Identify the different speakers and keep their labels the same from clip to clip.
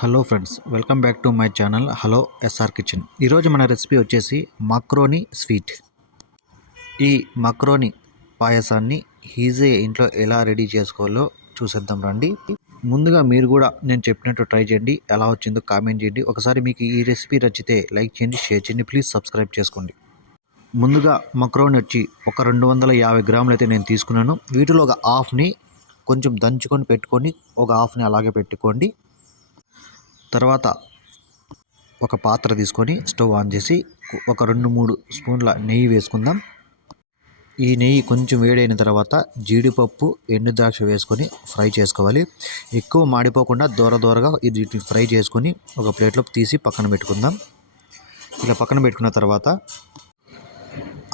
Speaker 1: Hello friends welcome back to my channel hello SR kitchen. ఈరోజు మన recipe వచ్చేసి macaroni sweet. ఈ macaroni పాయసాన్ని ఈజీ ఇంట్లో ఎలా రెడీ చేసుకోవాలో చూసేద్దాం రండి. ముందుగా మీరు కూడా నేను చెప్పినట్టు ట్రై చేయండి ఎలా వచ్చిందో కామెంట్ చేయండి. ఒకసారి మీకు ఈ రెసిపీ నచ్చితే లైక్ చేయండి షేర్ చేయండి ప్లీజ్ సబ్స్క్రైబ్ చేసుకోండి. ముందుగా మక్రోని వచ్చి ఒక రెండు వందల యాభై గ్రాములు అయితే నేను తీసుకున్నాను. వీటిలో ఒక హాఫ్ని కొంచెం దంచుకొని పెట్టుకొని ఒక హాఫ్ని అలాగే పెట్టుకోండి. తర్వాత ఒక పాత్ర తీసుకొని స్టవ్ ఆన్ చేసి ఒక రెండు మూడు స్పూన్ల నెయ్యి వేసుకుందాం. ఈ నెయ్యి కొంచెం వేడైన తర్వాత జీడిపప్పు ఎండు ద్రాక్ష వేసుకొని ఫ్రై చేసుకోవాలి. ఎక్కువ మాడిపోకుండా దూర దూరగా ఇది ఫ్రై చేసుకొని ఒక ప్లేట్లోకి తీసి పక్కన పెట్టుకుందాం. ఇలా పక్కన పెట్టుకున్న తర్వాత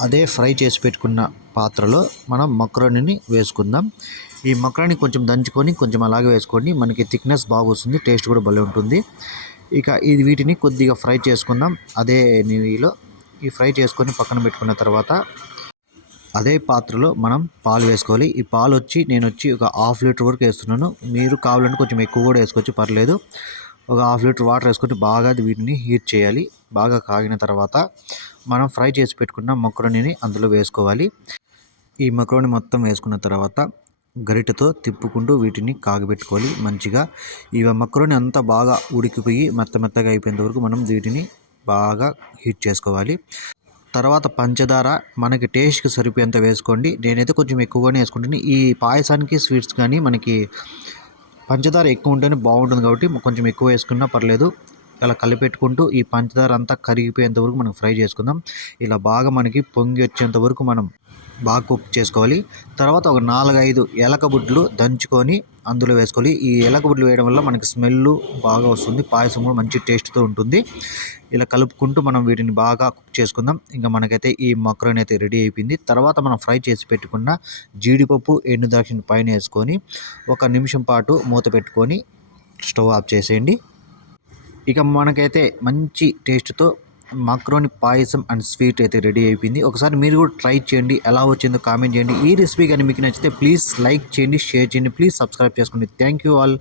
Speaker 1: అదే ఫ్రై చేసి పెట్టుకున్న పాత్రలో మనం మక్రోనిని వేసుకుందాం. ఈ మక్రోని కొంచెం దంచుకొని కొంచెం అలాగే వేసుకోండి మనకి థిక్నెస్ బాగా వస్తుంది టేస్ట్ కూడా భలే ఉంటుంది. ఇక ఇది వీటిని కొద్దిగా ఫ్రై చేసుకుందాం. అదే నెయ్యిలో ఈ ఫ్రై చేసుకొని పక్కన పెట్టుకున్న తర్వాత అదే పాత్రలో మనం పాలు వేసుకోవాలి. ఈ పాలు వచ్చి నేను వచ్చి ఒక హాఫ్ లీటర్ వరకు వేస్తున్నాను. మీరు కావాలంటే కొంచెం ఎక్కువ కూడా వేసుకోవచ్చు పర్లేదు. ఒక హాఫ్ లీటర్ వాటర్ వేసుకొని బాగా వీటిని హీట్ చేయాలి. బాగా కాగిన తర్వాత మనం ఫ్రై చేసి పెట్టుకున్న మక్రోనిని అందులో వేసుకోవాలి. ఈ మక్రోని మొత్తం వేసుకున్న తర్వాత గరిటతో తిప్పుకుంటూ వీటిని కాగబెట్టుకోవాలి మంచిగా. ఈ మక్రోని అంతా బాగా ఉడికిపోయి మెత్త మెత్తగా అయిపోయేంత వరకు మనం వీటిని బాగా హీట్ చేసుకోవాలి. తర్వాత పంచదార మనకి టేస్ట్కి సరిపోయేంత వేసుకోండి. నేనైతే కొంచెం ఎక్కువగానే వేసుకుంటాను. ఈ పాయసానికి స్వీట్స్ కానీ మనకి పంచదార ఎక్కువ ఉంటేనే బాగుంటుంది కాబట్టి కొంచెం ఎక్కువ వేసుకున్నా పర్లేదు. అలా కలిపెట్టుకుంటూ ఈ పంచదార అంతా కరిగిపోయేంత వరకు మనం ఫ్రై చేసుకుందాం. ఇలా బాగా మనకి పొంగి వచ్చేంత వరకు మనం బాగా కుక్ చేసుకోవాలి. తర్వాత ఒక నాలుగైదు ఎలకబుడ్లు దంచుకొని అందులో వేసుకోవాలి. ఈ ఎలక బుడ్లు వేయడం వల్ల మనకి స్మెల్ బాగా వస్తుంది. పాయసం కూడా మంచి టేస్ట్తో ఉంటుంది. ఇలా కలుపుకుంటూ మనం వీటిని బాగా కుక్ చేసుకుందాం. ఇంకా మనకైతే ఈ మక్రోని అయితే రెడీ అయిపోయింది. తర్వాత మనం ఫ్రై చేసి పెట్టుకున్న జీడిపప్పు ఎండు ద్రాక్షని పైన వేసుకొని ఒక నిమిషం పాటు మూత పెట్టుకొని స్టవ్ ఆఫ్ చేసేయండి. ఇక మనకైతే మంచి టేస్ట్తో మక్రోని పాయసం అండ్ స్వీట్ అయితే రెడీ అయిపోయింది. ఒకసారి మీరు కూడా ట్రై చేయండి ఎలా వచ్చిందో కామెంట్ చేయండి. ఈ రెసిపీ కానీ మీకు నచ్చితే ప్లీజ్ లైక్ చేయండి షేర్ చేయండి ప్లీజ్ సబ్స్క్రైబ్ చేసుకోండి. Thank you all.